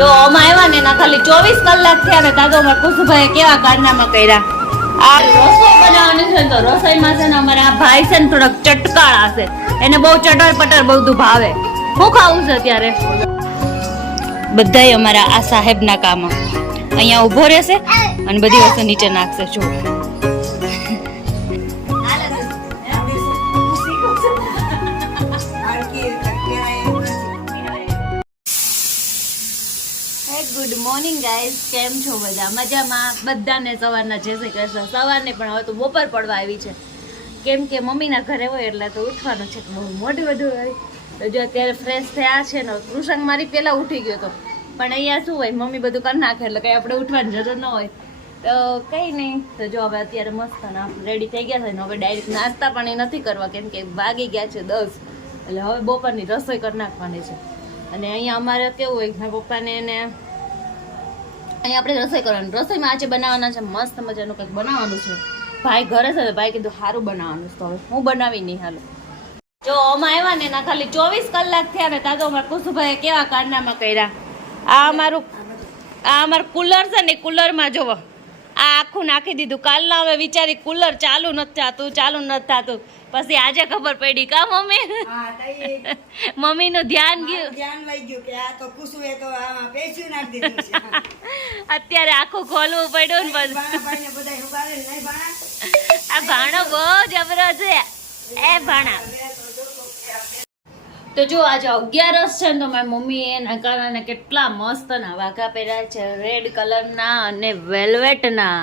જો અમે આવ્યા ને ના ખાલી 24 કલાક થયા ને તાતો અમારા કુસુભાઈ કેવા કારનામા કર્યા. આ રસોઈ બનાવવાની છે તો રસોઈમાં છે ને અમારે આ ભાઈ છે ને થોડાક ચટકાળા છે, એને બહુ ચટર પટર બધું ભાવે. શું ખાવું છે અત્યારે? બધાય અમારા આ સાહેબના કામ અહીંયા ઊભો રહેશે અને બધી વસ્તુ નીચે નાખશે. જો ગુડ મોર્નિંગ ગાઈઝ, કેમ છો બધા? મજામાં? બધાને સવારના જય શ્રી કૃષ્ણ. સવારને પણ હવે તો બપોર પડવા આવી છે, કેમ કે મમ્મીના ઘરે હોય એટલે તો ઉઠવાનું છે, બહુ મોઢું વધુ હોય. તો જો અત્યારે ફ્રેશ થયા છે ને, કૃષાંગ મારી પહેલાં ઉઠી ગયો હતો, પણ અહીંયા શું હોય મમ્મી બધું કરી નાખે એટલે કંઈ આપણે ઉઠવાની જરૂર ન હોય. તો કંઈ નહીં. તો જો હવે અત્યારે મસ્ત રેડી થઈ ગયા છે ને હવે ડાયરેક્ટ નાસ્તા પાણી નથી કરવા, કેમ કે વાગી ગયા છે 10, એટલે હવે બપોરની રસોઈ કરી નાખવાની છે. અને અહીંયા અમારે કેવું હોય, મારા પપ્પાને એને અહીંયા આપણે રસોઈ કરવાની. રસોઈમાં આજે બનાવવાના છે મસ્ત મજાનું કંઈક બનાવવાનું છે. ભાઈ ઘરે છે, ભાઈ કીધું સારું બનાવવાનું છે, તો હવે હું બનાવી નહીં. હાલો જો અમે આવ્યા ને ના ખાલી 24 કલાક થયા ને તાતો અમારા કુસુભાઈ કેવા કારનામા કર્યા. આ અમારું કુલર છે ને, કુલરમાં જોવો આ આખું નાખી દીધું. કાલના હવે વિચારી કુલર ચાલુ નથી થતું, પછી આજે ખબર પડી કા મમ્મી મમ્મીનું ધ્યાન ગયું કે આ તો કુસુએ તો પેસ્યું નાખી દીધું છે. અત્યારે આખું ખોલવું પડ્યું ને પછી આ ભાણો બહુ જબરો છે. એ ભાણા તો જો આજે 11 છે ને, તો મારી મમ્મી એના કારણે કેટલા મસ્ત ના વાઘા પહેર્યા છે, રેડ કલરના અને વેલ્વેટના,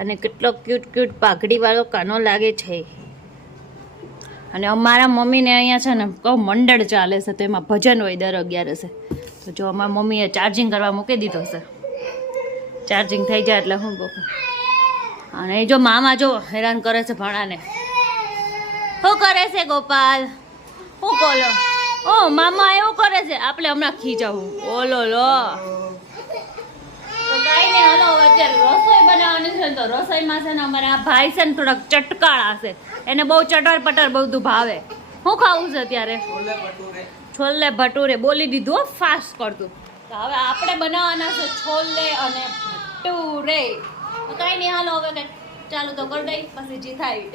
અને કેટલો ક્યુટ પાઘડી વાળો કાનો લાગે છે. અને અમારા મમ્મીને અહીંયા છે ને કહું મંડળ ચાલે છે, તો એમાં ભજન હોય દર 11. તો જો અમારા મમ્મીએ ચાર્જિંગ કરવા મૂકી દીધો છે, ચાર્જિંગ થઈ જાય એટલે હું બપોર. અને જો મામા જો હેરાન કરે છે ભાણાને. શું કરે છે ગોપાલ? શું બોલો? ઓ મામા એવું કરે છે, આપણે હમણાં ખીજાવું. ઓલો લો તો કાંઈ નહીં. હાલો અત્યારે રસોઈ બનાવવાની છે ને, તો રસોઈમાં છે ને અમારે આ ભાઈ છે ને થોડાક ચટકાળા છે, એને બહુ ચટર પટર બધું ભાવે. શું ખાવું છે અત્યારે? છોલે ભટુરે. બોલી દીધું ફાસ્ટ કરતું. તો હવે આપણે બનાવવાના છે છોલે અને ભટુરે. તો કાંઈ નહીં. હાલો હવે કંઈક ચાલુ તો કરી દઈ, પછી જી થાય.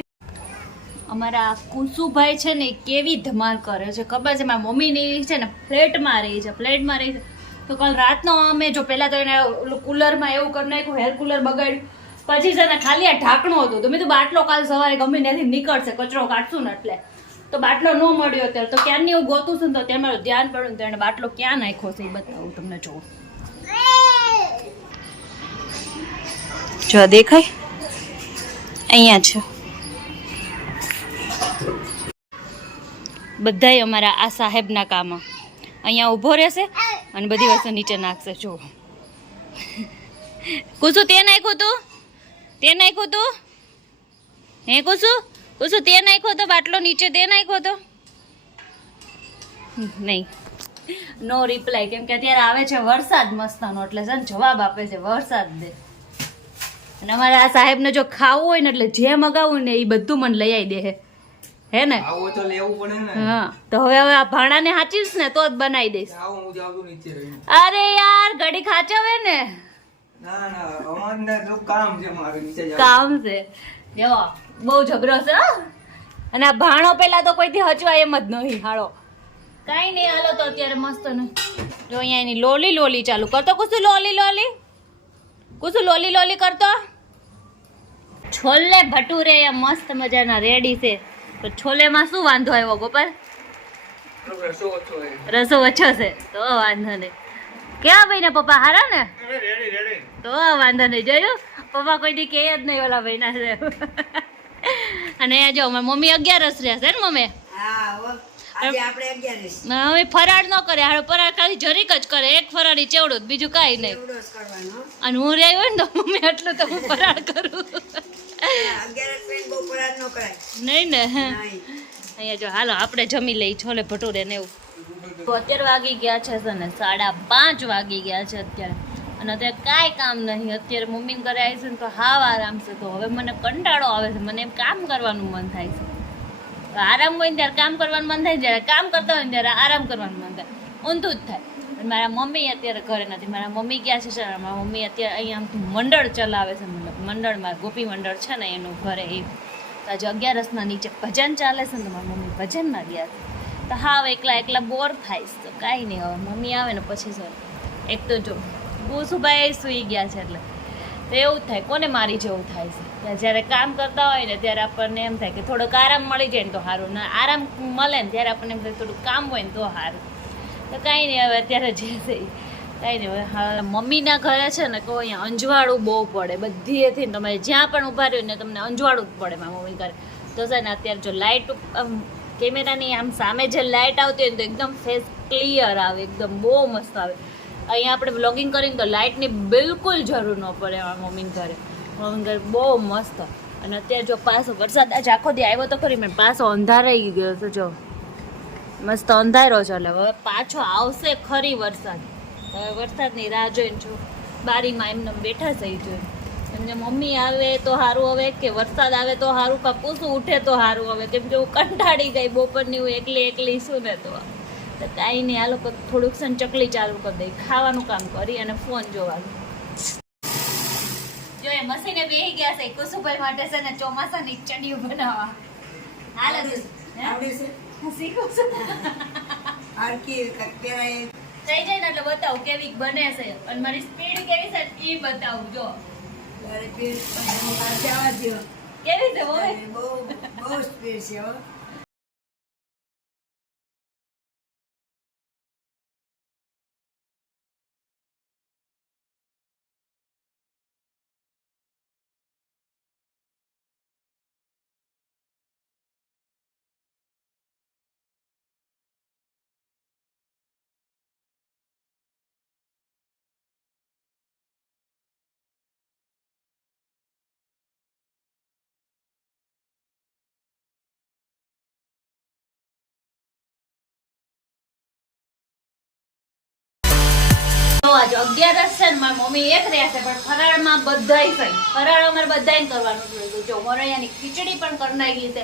અમારા કુસુભાઈ છે ને કેવી ધમાલ કરે છે ખબર છે? મારી મમ્મીની છે ને ફ્લેટમાં રહી છે. તો કાલ રાતનો અમે જો પહેલાં તો એને કુલરમાં એવું કરી નાખ્યું, હેર કુલર બગાડ્યું. પછી છે ને ખાલી આ ઢાંકણું હતું, તો મેં તો બાટલો કાલ સવારે ગમે ત્યાંથી નીકળશે, કચરો કાઢશું ને એટલે તો બાટલો ન મળ્યો અત્યારે. તો ક્યારની હું ગોતું છું ને, તો ત્યાં મારું ધ્યાન પડ્યું, તો એને બાટલો ક્યાં નાખ્યો છે એ બતાવું તમને. જોઉં જો દેખાય અહીંયા છે. બધાય અમારા આ સાહેબના કામ અહીંયા ઊભો રહેશે અને બધી વસ્તુ નીચે નાખશે. જો કુસુ તે નાખ્યું તું હે કુસુ તે નાખ્યો તો બાટલો નીચે? તે નાખ્યો તો નહીં. નો રિપ્લાય, કેમ કે અત્યારે આવે છે વરસાદ મસ્તાનો, એટલે છે ને જવાબ આપે છે વરસાદ દે. અને અમારા આ સાહેબને જો ખાવું હોય ને એટલે જે મગાવું ને એ બધું મને લઈ આવી દે હે ને. હા તો હવે આ ભાણાને હાચીશ ને તો જ બનાવી દઈશ. અરે યાર ઘડી ખાચવે ને, કામ છે જો બહુ જબરો છે. અને આ ભાણો પેલા તો કોઈથી હચવા એમ જ નહીં. હાલો કાંઈ નહીં. હાલો તો અત્યારે મસ્ત ને જો અહીંયા એની લોલી ચાલુ કરતો. કુસુ લોલી કરતો. છોલે ભટુરે મસ્ત મજાના રેડી છે. તો છોલેમાં શું વાંધો આવ્યો ગોપાલ? રસો ઓછો છે તો વાંધો નહીં. કેવા ભાઈ ના પપ્પા હારા ને? તો વાંધો નહીં. જોયું પપ્પા કોઈ દી કે જ નહીં ઓલા ભાઈ ના છે. અને જો મમ્મી 11 રહ્યા છે ને મમ્મી? હવે ફરાળ ન કરે, હારો ફરાળ ખાલી જરીક જ કરે, એક ફરાળી ચેવડું, બીજું કાંઈ નહીં. અને હું રહી હોય ને તો મમ્મી એટલું તો હું ફરાળ કરું નહીં ને. અહીંયા જો હાલો આપણે જમી લઈ છોલે ભટુરે ને એવું. તો અત્યારે વાગી ગયા છે ને 5:30 વાગી ગયા છે અત્યારે. અને અત્યારે કાંઈ કામ નહીં. અત્યારે મમ્મી ઘરે આવી છે ને તો હાવ આરામ છે. તો હવે મને કંટાળો આવે છે, મને એમ કામ કરવાનું મન થાય છે. આરામ હોય ને ત્યારે કામ કરવાનું મન થાય, જ્યારે કામ કરતા હોય ને ત્યારે આરામ કરવાનું મન થાય. ઊંધું જ થાય. મારા મમ્મી અત્યારે ઘરે નથી, મારા મમ્મી ગયા છે શહેરમાં. મારા મમ્મી અત્યારે અહીંયા આમ મંડળ ચલાવે છે, મતલબ મંડળમાં ગોપી મંડળ છે ને એનું ઘરે એ. તો આજે 11 નીચે ભજન ચાલે છે ને, તો મારા મમ્મી ભજનમાં ગયા છે. તો હા હવે એકલા બોર થાય તો કાંઈ નહીં, હવે મમ્મી આવે ને પછી સર. એક તો જો ગુસુભાઈ સૂઈ ગયા છે એટલે તો એવું જ થાય, કોને મારી જેવું થાય છે. જ્યારે કામ કરતા હોય ને ત્યારે આપણને એમ થાય કે થોડોક આરામ મળી જાય ને તો સારું, ને આરામ મળે ને ત્યારે આપણને એમ થાય થોડુંક કામ હોય ને તો સારું. તો કાંઈ નહીં, હવે અત્યારે જે છે કાંઈ નહીં. હવે હા મમ્મીના ઘરે છે ને કહો અહીંયા અંજવાળું બહુ પડે બધીએથી, તમે જ્યાં પણ ઊભા રહ્યો ને તમને અંજવાળું જ પડે મારા મમ્મી ઘરે. તો છે ને અત્યારે જો લાઇટ કેમેરાની આમ સામે જે લાઇટ આવતી હોય ને તો એકદમ ફેસ ક્લિયર આવે, એકદમ બહુ મસ્ત આવે. અહીંયા આપણે વ્લોગિંગ કરીને તો લાઇટની બિલકુલ જરૂર ન પડે મારા મમ્મી ઘરે. મમ્મી ઘરે બહુ મસ્ત. અને અત્યારે જો પાછો વરસાદ આજે આખો દી આવ્યો તો ખરી, મેં પાછો અંધારાઈ ગયો તો જો મસ્ત અંધારો છે. એટલે હવે પાછો આવશે ખરી વરસાદ. હવે વરસાદની રાહ જોઈને જો બારીમાં એમને બેઠા થઈ જોઈએ. એમને મમ્મી આવે તો સારું હવે, કે વરસાદ આવે તો સારું, કપૂસું ઉઠે તો સારું હવે, કેમ કે હું કંટાળી ગઈ બપોરની, હું એકલી શું ને તો કાંઈ નહીં. આ લોકો થોડુંક સન ચકલી ચાલુ કરી દે, ખાવાનું કામ કરી અને ફોન જોવાનું. જો એ મશીને બેસી ગયા છે કુસુભાઈ માટે છે ને ચોમાસાની ચડિયું બનાવવા. હાલ શીખું છું થઈ જાય ને એટલે બતાવું કેવી બને છે અને મારી સ્પીડ કેવી છે એ બતાવું. જો કેવી છે બહુ સ્પીડ છે. આજે 11 છે ને મારી મમ્મી એક રહ્યા છે, પણ ફરાળમાં બધાય છે. ફરાળ અમારે બધાય કરવાનું છે. જો મોરૈયાની ખીચડી પણ કરી નાખી છે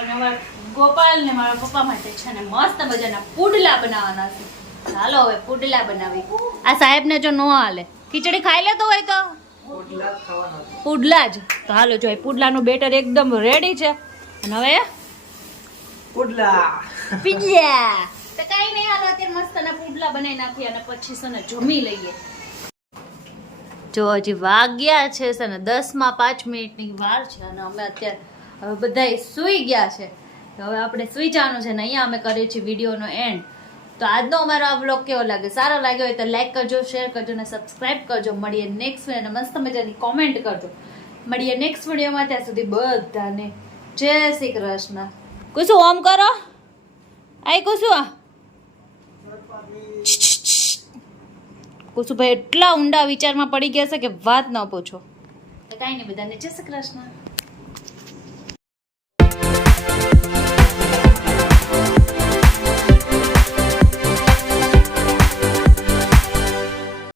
અને અમારા ગોપાલ ને મારા પપ્પા માટે છે ને મસ્ત મજાના પુડલા બનાવવાના છે. ચાલો હવે પુડલા બનાવી. આ સાહેબ ને જો નો હાલે, ખીચડી ખાઈ લેતો હોય તો પુડલા જ. તો હાલો જો પુડલાનું બેટર એકદમ રેડી છે. અને હવે પુડલા પીઝા તો કાંઈ નહીં, હાલો અત્યારે મસ્તના પુડલા બનાવી નાખીએ અને પછી છે ને જમી લઈએ. જો હજી વાગ્યા છે ને 10:05 વાર છે અને અમે અત્યારે હવે બધાય સૂઈ ગયા છે. હવે આપણે સૂઈ જવાનું છે ને અહીંયા અમે કરીએ છીએ વિડીયોનો એન્ડ. તો આજનો અમારો આ વ્લોગ કેવો લાગે, સારો લાગ્યો હોય તો લાઈક કરજો, શેર કરજો અને સબસ્ક્રાઈબ કરજો. મળીએ નેક્સ્ટ વિડીયો, મસ્ત મજાની કોમેન્ટ કરજો. મળીએ નેક્સ્ટ વિડીયોમાં, ત્યાં સુધી બધાને જય શ્રી કૃષ્ણ. કુસુ ઓમ કરો, આઈ કુસુ કુસુભાઈ એટલા ઊંડા વિચારમાં પડી ગયા છે કે વાત ન પૂછો. કાંઈ નહીં, બધાને જય શ્રી કૃષ્ણ.